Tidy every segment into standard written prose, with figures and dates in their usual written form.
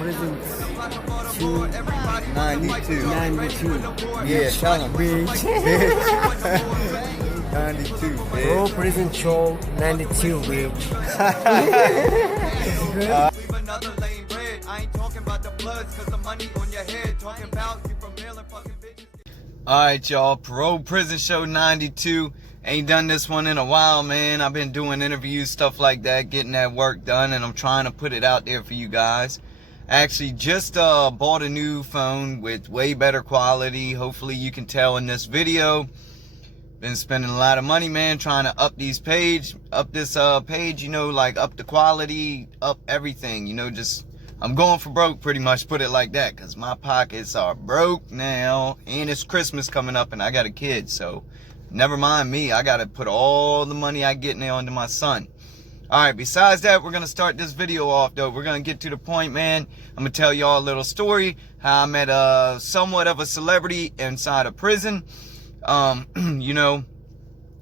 prison 292. 92. Yeah, tell him. Bitch. 92, Parole bitch. prison show 92, bitch. Another lane red. I ain't talking about the bloods, cause the money on your head. Talking about you from mailing fucking bitches. Alright, y'all. Parole Prison Show 92. Ain't done this one in a while, man. I've been doing interviews, stuff like that, getting that work done, and I'm trying to put it out there for you guys. I actually just bought a new phone with way better quality. Hopefully you can tell in this video. Been spending a lot of money, man, trying to up this page, you know, like up the quality, up everything, you know, just, I'm going for broke pretty much, put it like that, because my pockets are broke now, and it's Christmas coming up, and I got a kid, so never mind me, I got to put all the money I get now into my son. Alright, besides that, we're going to start this video off, though. We're going to get to the point, man. I'm going to tell y'all a little story, how I met somewhat of a celebrity inside a prison. You know,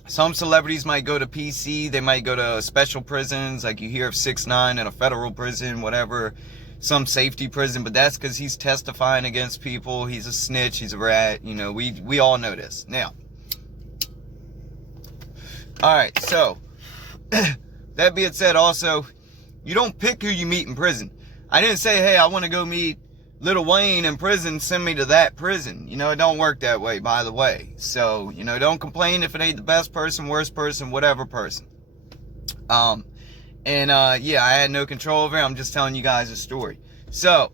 some celebrities might go to PC, they might go to special prisons, like you hear of 6ix9ine in a federal prison, whatever, some safety prison, but that's because he's testifying against people, he's a snitch, he's a rat, you know, we all know this. Now, alright, so, that being said, also, you don't pick who you meet in prison. I didn't say, hey, I want to go meet Lil Wayne in prison, send me to that prison. You know, it don't work that way, by the way. So, you know, don't complain if it ain't the best person, worst person, whatever person. Yeah, I had no control over it. I'm just telling you guys a story. So,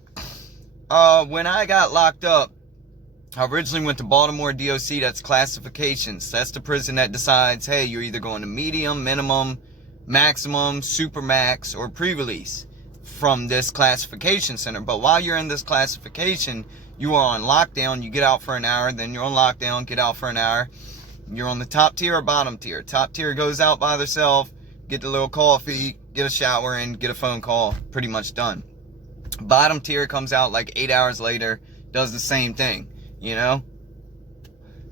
when I got locked up, I originally went to Baltimore D.O.C. That's classifications. That's the prison that decides, hey, you're either going to medium, minimum, maximum, super max, or pre-release from this classification center. But while you're in this classification, you are on lockdown. You get out for an hour, then you're on lockdown, get out for an hour. You're on the top tier or bottom tier. Top tier goes out by themselves, get the little coffee, get a shower, and get a phone call. Pretty much done. Bottom tier comes out like 8 hours later, does the same thing, you know?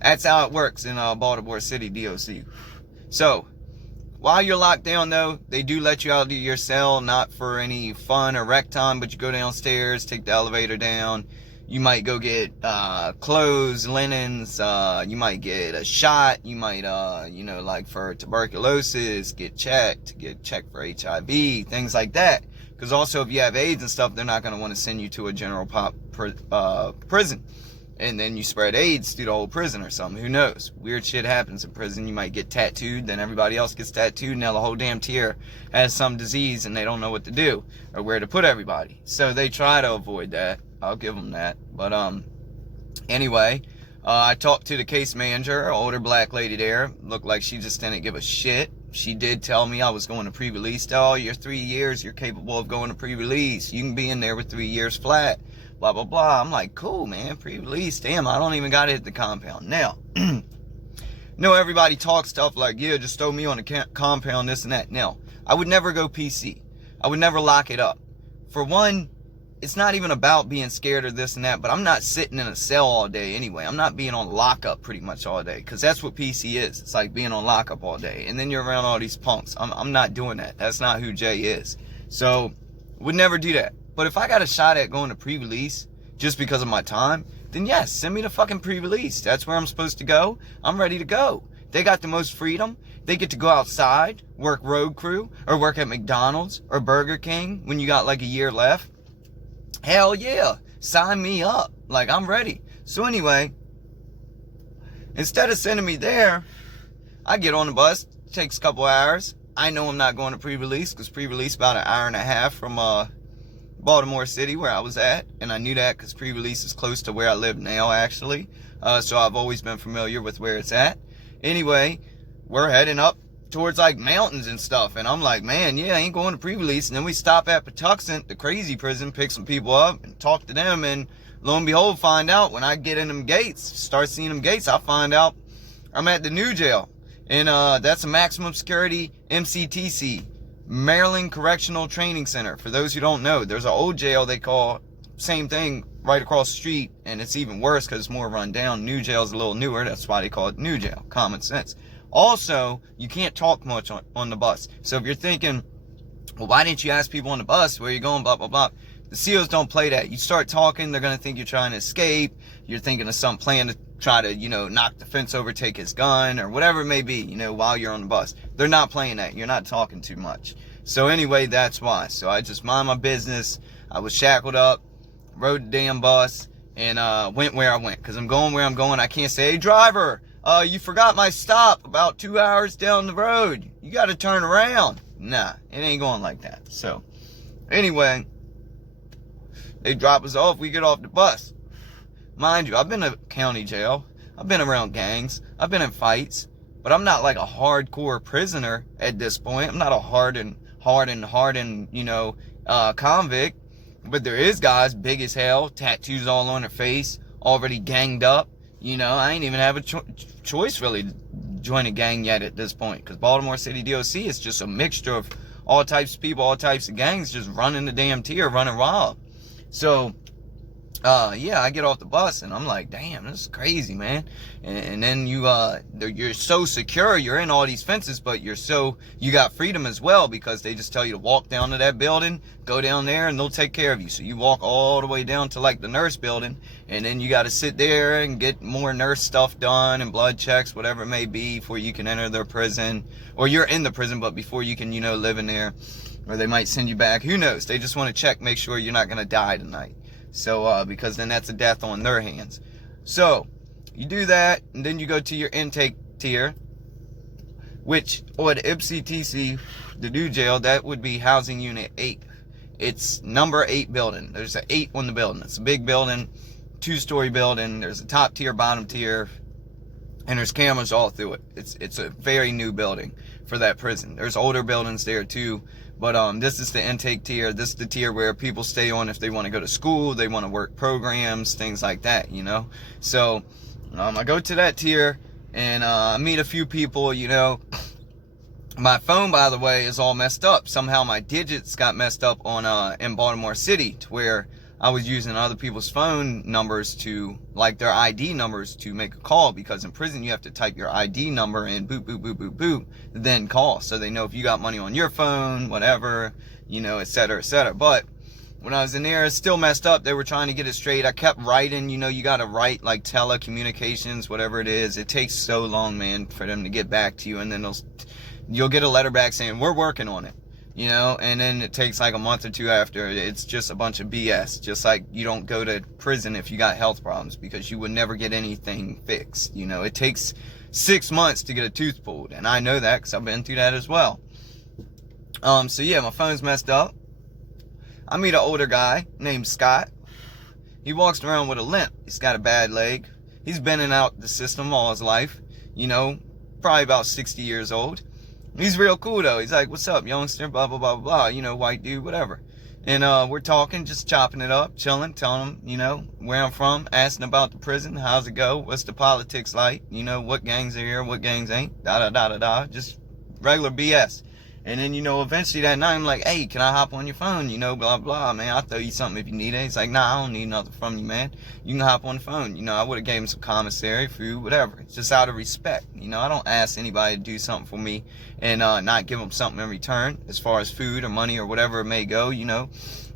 That's how it works in Baltimore City, D.O.C. So, while you're locked down, though, they do let you out of your cell, not for any fun or rec time, but you go downstairs, take the elevator down. You might go get clothes, linens, you might get a shot, you might, you know, like for tuberculosis, get checked for HIV, things like that. Because also, if you have AIDS and stuff, they're not going to want to send you to a general prison. And then you spread AIDS through the whole prison or something. Who knows? Weird shit happens in prison. You might get tattooed, then everybody else gets tattooed. Now the whole damn tier has some disease and they don't know what to do or where to put everybody. So they try to avoid that. I'll give them that. But anyway, I talked to the case manager, an older black lady there. Looked like she just didn't give a shit. She did tell me I was going to pre-release. Oh, you're 3 years. You're capable of going to pre-release. You can be in there with 3 years flat. Blah, blah, blah. I'm like, cool, man, pre-release. Damn, I don't even got to hit the compound. Now, no, everybody talks stuff like, yeah, just throw me on the compound, this and that. Now, I would never go PC. I would never lock it up. For one, it's not even about being scared of this and that, but I'm not sitting in a cell all day anyway. I'm not being on lockup pretty much all day, because that's what PC is. It's like being on lockup all day, and then you're around all these punks. I'm not doing that. That's not who Jay is. So, would never do that. But if I got a shot at going to pre-release just because of my time, then yes, send me to fucking pre-release. That's where I'm supposed to go. I'm ready to go. They got the most freedom. They get to go outside, work road crew, or work at McDonald's or Burger King when you got like a year left. Hell yeah, sign me up. Like, I'm ready. So anyway, instead of sending me there, I get on the bus, takes a couple hours. I know I'm not going to pre-release because pre-release about an hour and a half from Baltimore City where I was at, and I knew that because pre-release is close to where I live now, actually. So I've always been familiar with where it's at. Anyway, we're heading up towards like mountains and stuff, and I'm like, man, yeah, I ain't going to pre-release. And then we stop at Patuxent, the crazy prison, pick some people up and talk to them, and lo and behold, find out when I get in them gates, start seeing them gates, I find out I'm at TheNewJail, and that's a maximum security MCTC, Maryland Correctional Training Center. For those who don't know, there's an old jail they call same thing right across the street, and it's even worse because it's more run down. New jail's a little newer, that's why they call it New Jail. Common sense. Also, you can't talk much on the bus. So if you're thinking, well, why didn't you ask people on the bus where you're going, blah, blah, blah. The COs don't play that. You start talking, they're going to think you're trying to escape. You're thinking of some plan to try to, knock the fence over, take his gun, or whatever it may be, while you're on the bus. They're not playing that. You're not talking too much. So anyway, that's why. So I just mind my business. I was shackled up, rode the damn bus, and went where I went. Because I'm going where I'm going. I can't say, hey, driver, you forgot my stop about 2 hours down the road. You got to turn around. Nah, it ain't going like that. So anyway, they drop us off. We get off the bus. Mind you, I've been to county jail. I've been around gangs. I've been in fights. But I'm not like a hardcore prisoner at this point. I'm not a hardened, convict. But there is guys big as hell, tattoos all on their face, already ganged up. I ain't even have a choice really to join a gang yet at this point. Because Baltimore City D.O.C. is just a mixture of all types of people, all types of gangs just running the damn tier, running wild. So, I get off the bus and I'm like, damn, this is crazy, man. And then you're so secure, you're in all these fences, but you got freedom as well, because they just tell you to walk down to that building, go down there, and they'll take care of you. So you walk all the way down to like the nurse building, and then you got to sit there and get more nurse stuff done and blood checks, whatever it may be, before you can enter their prison, or you're in the prison, but before you can, live in there, or they might send you back. Who knows? They just want to check, make sure you're not going to die tonight. So, because then that's a death on their hands. So, you do that, and then you go to your intake tier, which, or the IPCTC, the new jail, that would be housing unit 8. It's number 8 building. There's an 8 on the building. It's a big building, 2-story building. There's a top tier, bottom tier, and there's cameras all through it. It's a very new building for that prison. There's older buildings there too. But this is the intake tier. This is the tier where people stay on if they want to go to school, they want to work programs, things like that, So I go to that tier and I meet a few people, My phone, by the way, is all messed up. Somehow my digits got messed up on in Baltimore City, to where I was using other people's phone numbers to, like their ID numbers, to make a call, because in prison you have to type your ID number in, boop, boop, boop, boop, boop, then call. So they know if you got money on your phone, whatever, et cetera, et cetera. But when I was in there, it's still messed up. They were trying to get it straight. I kept writing, you got to write like telecommunications, whatever it is. It takes so long, man, for them to get back to you. And then you'll get a letter back saying, we're working on it. And then it takes like a month or two after. It's just a bunch of BS. Just like you don't go to prison if you got health problems, because you would never get anything fixed. It takes 6 months to get a tooth pulled, and I know that because I've been through that as well. So yeah, my phone's messed up. I meet an older guy named Scott. He walks around with a limp. He's got a bad leg. He's been in and out the system all his life. Probably about 60 years old. He's real cool though. He's like, what's up, youngster, blah, blah, blah, blah, white dude, whatever. And we're talking, just chopping it up, chilling, telling him, where I'm from, asking about the prison, how's it go, what's the politics like, what gangs are here, what gangs ain't, da-da-da-da-da, just regular BS. And then, eventually that night I'm like, hey, can I hop on your phone, blah, blah, man, I'll throw you something if you need it. He's like, nah, I don't need nothing from you, man. You can hop on the phone. I would have gave him some commissary, food, whatever. It's just out of respect. I don't ask anybody to do something for me and not give them something in return, as far as food or money or whatever it may go,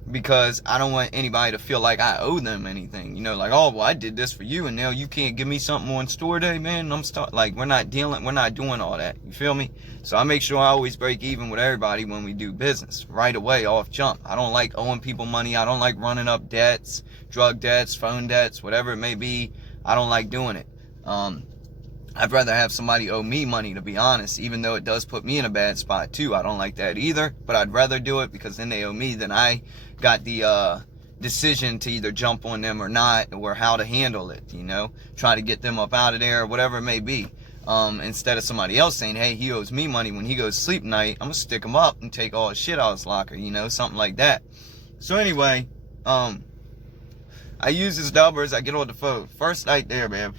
because I don't want anybody to feel like I owe them anything, like, oh, well, I did this for you and now you can't give me something on store day, man. We're not doing all that, you feel me? So I make sure I always break even with everybody when we do business, right away, off jump. I don't like owing people money. I don't like running up debts, drug debts, phone debts, whatever it may be. I don't like doing it. I'd rather have somebody owe me money, to be honest, even though it does put me in a bad spot too. I don't like that either, but I'd rather do it, because then they owe me, then I got the decision to either jump on them or not, or how to handle it, try to get them up out of there, or whatever it may be. Instead of somebody else saying, hey, he owes me money when he goes to sleep tonight, I'm gonna stick him up and take all his shit out of his locker, something like that. So anyway, I use his numbers, I get on the phone. First night there, man,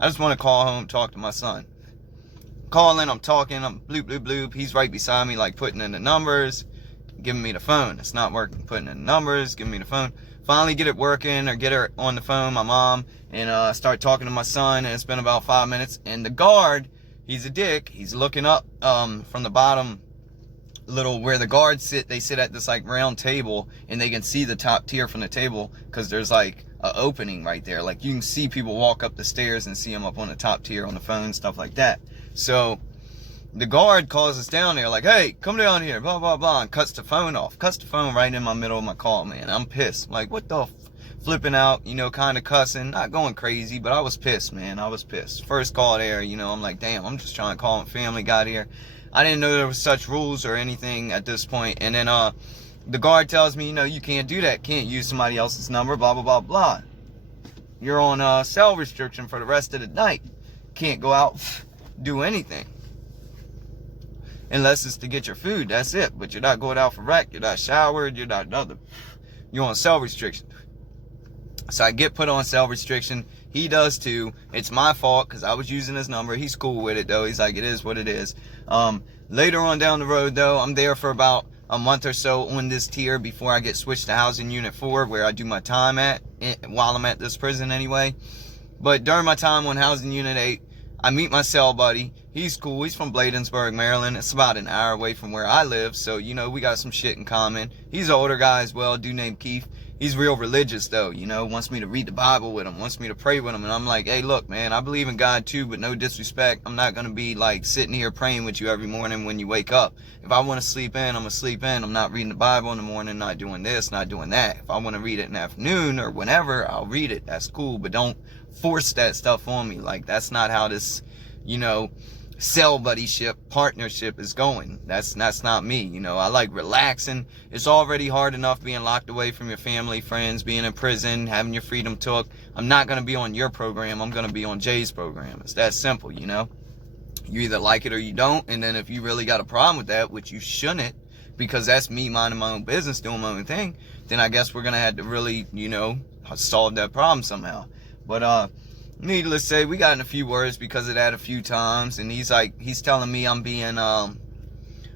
I just want to call home, talk to my son. Calling, I'm talking, I'm bloop, bloop, bloop. He's right beside me, like putting in the numbers, giving me the phone. It's not working. Putting in the numbers, giving me the phone. Finally get it working, or get her on the phone, my mom, and start talking to my son, and it's been about 5 minutes. And the guard, he's a dick. He's looking up from the bottom little where the guards sit. They sit at this like round table, and they can see the top tier from the table because there's like an opening right there. Like you can see people walk up the stairs and see them up on the top tier on the phone, stuff like that. So the guard calls us down there like, hey, come down here, blah, blah, blah, and cuts the phone off. Cuts the phone right in my middle of my call, man. I'm pissed. Like, what the flipping out, you know, kind of cussing, not going crazy, but I was pissed, man. I was pissed. First call there, you know, I'm like, damn, I'm just trying to call my family, got here. I didn't know there was such rules or anything at this point. And then the guard tells me, you know, you can't do that. Can't use somebody else's number, blah, blah, blah, blah. You're on cell restriction for the rest of the night. Can't go out, do anything. Unless it's to get your food, that's it. But you're not going out for rec, you're not showered, you're not nothing. You're on cell restriction. So I get put on cell restriction. He does too. It's my fault because I was using his number. He's cool with it though. He's like, it is what it is. Later on down the road though, I'm there for about a month or so on this tier before I get switched to housing unit 4 where I do my time at, while I'm at this prison anyway. But during my time on housing unit 8, I meet my cell buddy. He's cool. He's from Bladensburg, Maryland. It's about an hour away from where I live. So, you know, we got some shit in common. He's an older guy as well, dude named Keith. He's real religious though, you know, wants me to read the Bible with him, wants me to pray with him. And I'm like, hey, look, man, I believe in God too, but no disrespect. I'm not going to be like sitting here praying with you every morning when you wake up. If I want to sleep in, I'm going to sleep in. I'm not reading the Bible in the morning, not doing this, not doing that. If I want to read it in the afternoon or whenever, I'll read it. That's cool. But don't force that stuff on me. Like, that's not how this, you know, cell buddyship partnership is going. That's not me, you know. I like relaxing. It's already hard enough being locked away from your family, friends, being in prison, having your freedom took. I'm not going to be on your program. I'm going to be on Jay's program. It's that simple, you know. You either like it or you don't. And then if you really got a problem with that, which you shouldn't, because that's me minding my own business, doing my own thing, then I guess we're going to have to really, you know, solve that problem somehow. But needless to say, we got in a few words because of that a few times, and he's telling me I'm being,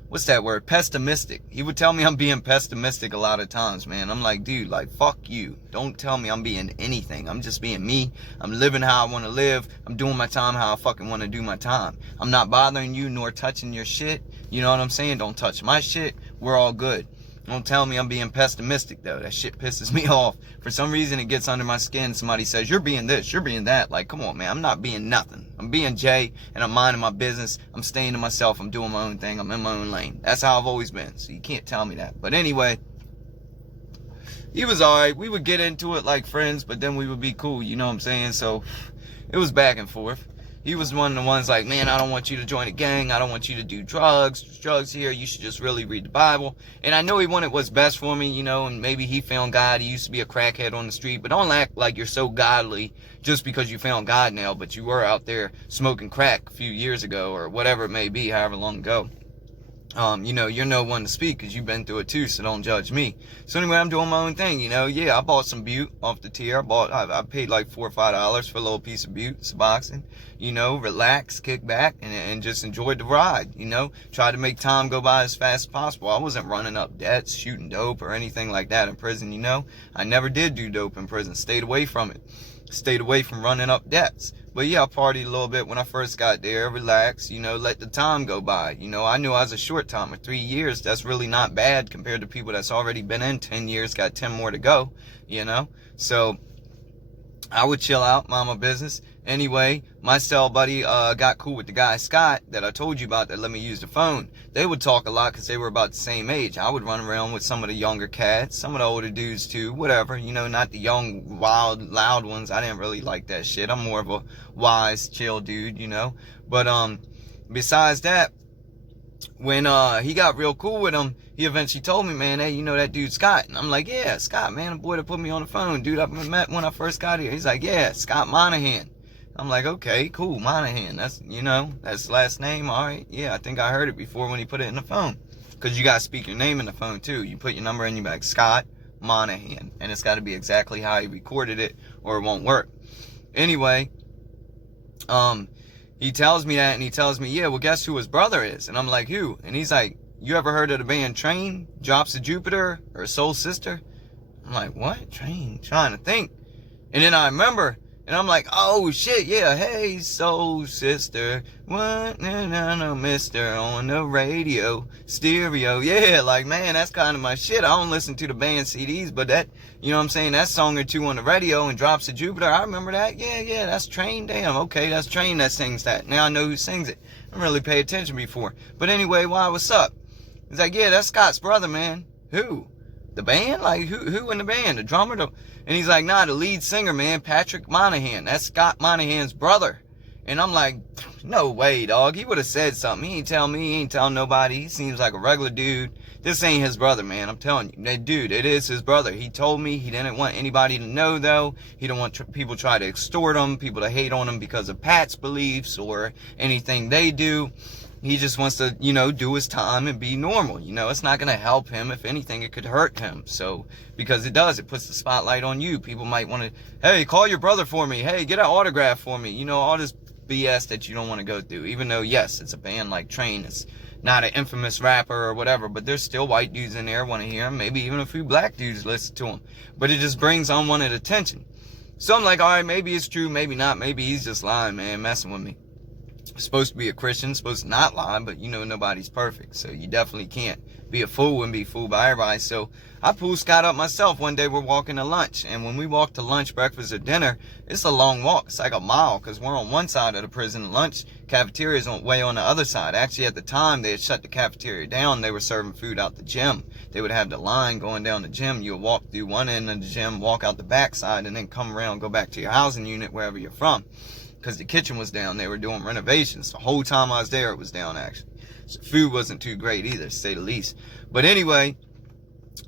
what's that word? Pessimistic. He would tell me I'm being pessimistic a lot of times, man. I'm like, dude, like, fuck you. Don't tell me I'm being anything. I'm just being me. I'm living how I want to live. I'm doing my time how I fucking want to do my time. I'm not bothering you nor touching your shit. You know what I'm saying? Don't touch my shit. We're all good. Don't tell me I'm being pessimistic, though. That shit pisses me off. For some reason, it gets under my skin. Somebody says, you're being this, you're being that. Like, come on, man. I'm not being nothing. I'm being Jay, and I'm minding my business. I'm staying to myself. I'm doing my own thing. I'm in my own lane. That's how I've always been. So you can't tell me that. But anyway, he was alright. We would get into it like friends, but then we would be cool. You know what I'm saying? So it was back and forth. He was one of the ones like, man, I don't want you to join a gang. I don't want you to do drugs. There's drugs here. You should just really read the Bible. And I know he wanted what's best for me, you know, and maybe he found God. He used to be a crackhead on the street. But don't act like you're so godly just because you found God now. But you were out there smoking crack a few years ago or whatever it may be, however long ago. You know, you're no one to speak because you've been through it too, so don't judge me. So anyway, I'm doing my own thing, you know. Yeah, I bought some Butte off the tier. I paid like $4 or $5 for a little piece of Butte, Suboxone. You know, relax, kick back, and just enjoyed the ride, you know. Tried to make time go by as fast as possible. I wasn't running up debts, shooting dope, or anything like that in prison, you know. I never did do dope in prison. Stayed away from it. Stayed away from running up debts. But yeah, I partied a little bit when I first got there, relaxed, you know, let the time go by. You know, I knew I was a short timer, 3 years. That's really not bad compared to people that's already been in 10 years, got 10 more to go, you know. So I would chill out, mind my business. Anyway, my cell buddy got cool with the guy, Scott, that I told you about that let me use the phone. They would talk a lot because they were about the same age. I would run around with some of the younger cats, some of the older dudes too, whatever. You know, not the young, wild, loud ones. I didn't really like that shit. I'm more of a wise, chill dude, you know. But besides that, when he got real cool with him, he eventually told me, man, hey, you know that dude Scott? And I'm like, yeah, Scott, man, the boy that put me on the phone, dude I met when I first got here. He's like, yeah, Scott Monahan. I'm like, okay, cool, Monahan. That's, you know, that's his last name. All right. Yeah, I think I heard it before when he put it in the phone. Because you got to speak your name in the phone, too. You put your number in, you're like, Scott Monahan. And it's got to be exactly how he recorded it or it won't work. Anyway, he tells me that and he tells me, yeah, well, guess who his brother is? And I'm like, who? And he's like, you ever heard of the band Train? Drops of Jupiter or Soul Sister? I'm like, what? Train? Trying to think. And then I remember And I'm like, oh shit, yeah, hey soul sister, what, no, mister, on the radio, stereo, yeah, like, man, that's kind of my shit. I don't listen to the band CDs, but that, you know what I'm saying, that song or two on the radio and Drops of Jupiter, I remember that, yeah, that's Train, damn, okay, that's Train that sings that, now I know who sings it. I didn't really pay attention before, but anyway, why, what's up? He's like, yeah, that's Scott's brother, man. Who? The band? Like, who in the band? The drummer? And he's like, nah, the lead singer, man, Patrick Monahan. That's Scott Monahan's brother. And I'm like, no way, dog. He would have said something. He ain't tell me. He ain't tell nobody. He seems like a regular dude. This ain't his brother, man. I'm telling you. That dude, it is his brother. He told me he didn't want anybody to know, though. He don't want people try to extort him, people to hate on him because of Pat's beliefs or anything they do. He just wants to, you know, do his time and be normal. You know, it's not going to help him. If anything, it could hurt him. So, because it does. It puts the spotlight on you. People might want to, hey, call your brother for me. Hey, get an autograph for me. You know, all this BS that you don't want to go through. Even though, yes, it's a band like Train. It's not an infamous rapper or whatever. But there's still white dudes in there want to hear him. Maybe even a few black dudes listen to him. But it just brings unwanted attention. So I'm like, all right, maybe it's true. Maybe not. Maybe he's just lying, man, messing with me. Supposed to be a Christian, supposed to not lie, but you know nobody's perfect, so you definitely can't be a fool and be fooled by everybody. So I pulled Scott up myself. One day we're walking to lunch, and when we walk to lunch, breakfast, or dinner, it's a long walk. It's like a mile, because we're on one side of the prison. Lunch cafeteria is way on the other side. Actually, at the time, they had shut the cafeteria down. They were serving food out the gym. They would have the line going down the gym. You would walk through one end of the gym, walk out the back side, and then come around, go back to your housing unit, wherever you're from. Because the kitchen was down. They were doing renovations. The whole time I was there, it was down, actually. So food wasn't too great either, to say the least. But anyway,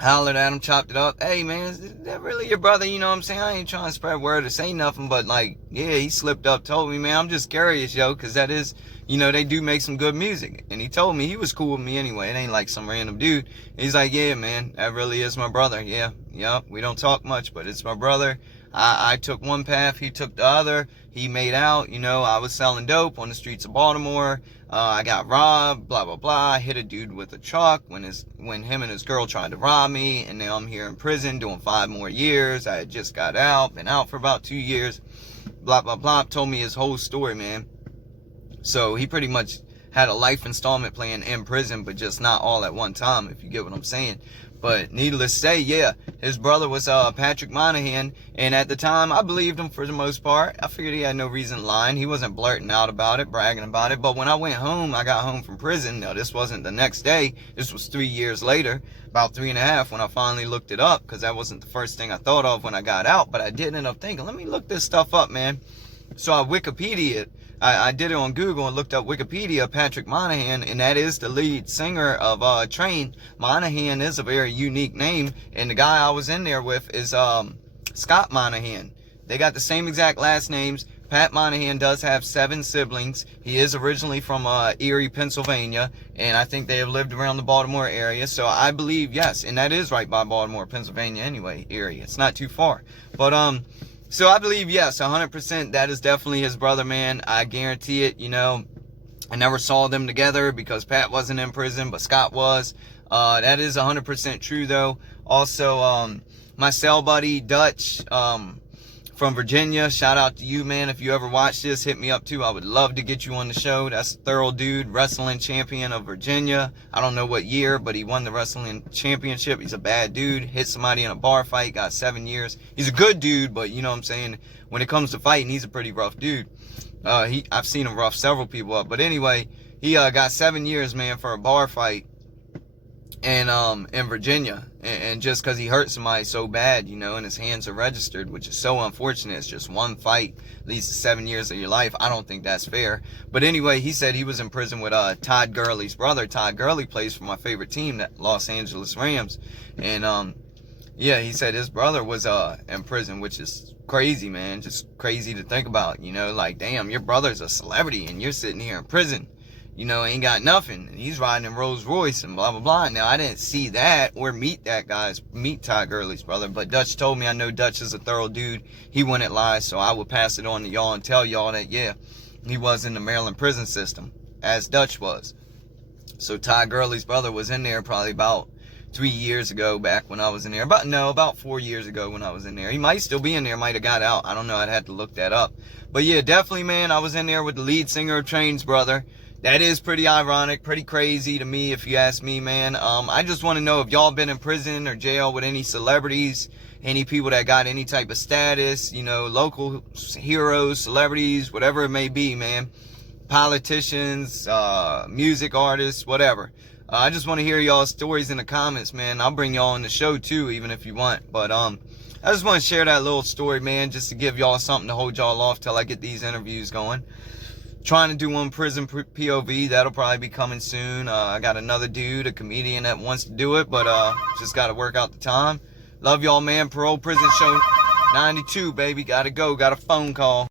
hollered at him, chopped it up. Hey, man, is that really your brother? You know what I'm saying? I ain't trying to spread word or say nothing, but, like, yeah, he slipped up, told me, man, I'm just curious, yo, because that is, you know, they do make some good music. And he told me he was cool with me anyway. It ain't like some random dude. And he's like, yeah, man, that really is my brother. Yeah, we don't talk much, but it's my brother. I took one path, he took the other. He made out, you know, I was selling dope on the streets of Baltimore. I got robbed, blah, blah, blah. I hit a dude with a truck when him and his girl tried to rob me. And now I'm here in prison doing 5 more years. I had just got out, been out for about 2 years. Blah, blah, blah. Told me his whole story, man. So he pretty much had a life installment plan in prison, but just not all at one time, if you get what I'm saying. But needless to say, yeah, his brother was Patrick Monahan, and at the time, I believed him for the most part. I figured he had no reason lying. He wasn't blurting out about it, bragging about it. But when I went home, I got home from prison. Now, this wasn't the next day. This was 3 years later, about 3.5, when I finally looked it up, because that wasn't the first thing I thought of when I got out. But I did end up thinking, let me look this stuff up, man. So I Wikipedia'd. I did it on Google and looked up Wikipedia, Patrick Monahan, and that is the lead singer of Train. Monahan is a very unique name, and the guy I was in there with is Scott Monahan. They got the same exact last names. Pat Monahan does have 7 siblings. He is originally from Erie, Pennsylvania, and I think they have lived around the Baltimore area. So I believe, yes, and that is right by Baltimore, Pennsylvania anyway, Erie. It's not too far. But, so I believe, yes, 100% that is definitely his brother, man. I guarantee it, you know. I never saw them together because Pat wasn't in prison, but Scott was. That is 100% true, though. Also, my cell buddy, Dutch, from Virginia. Shout out to you, man. If you ever watch this, hit me up, too. I would love to get you on the show. That's a thorough dude, wrestling champion of Virginia. I don't know what year, but he won the wrestling championship. He's a bad dude. Hit somebody in a bar fight, got 7 years. He's a good dude, but you know what I'm saying? When it comes to fighting, he's a pretty rough dude. I've seen him rough several people up. But anyway, he got 7 years, man, for a bar fight. And in Virginia, and just because he hurt somebody so bad, you know, and his hands are registered, which is so unfortunate. It's just one fight leads to 7 years of your life. I don't think that's fair. But anyway, he said he was in prison with Todd Gurley's brother. Todd Gurley plays for my favorite team, the Los Angeles Rams. And yeah, he said his brother was in prison, which is crazy, man. Just crazy to think about, you know, like, damn, your brother's a celebrity and you're sitting here in prison. You know, ain't got nothing. And he's riding in Rolls Royce and blah, blah, blah. Now, I didn't see that or meet Todd Gurley's brother. But Dutch told me, I know Dutch is a thorough dude. He wouldn't lie. So I would pass it on to y'all and tell y'all that, yeah, he was in the Maryland prison system, as Dutch was. So Todd Gurley's brother was in there probably about 3 years ago back when I was in there. About 4 years ago when I was in there. He might still be in there, might have got out. I don't know, I'd have to look that up. But yeah, definitely, man, I was in there with the lead singer of Train's brother. That is pretty ironic, pretty crazy to me, if you ask me, man. I just want to know if y'all been in prison or jail with any celebrities, any people that got any type of status, you know, local heroes, celebrities, whatever it may be, man. Politicians, music artists, whatever. I just want to hear y'all's stories in the comments, man. I'll bring y'all on the show too, even if you want. But I just want to share that little story, man, just to give y'all something to hold y'all off till I get these interviews going. Trying to do one prison POV. That'll probably be coming soon. I got another dude, a comedian that wants to do it, but just got to work out the time. Love y'all, man. Parole Prison Show 92, baby. Gotta go. Got a phone call.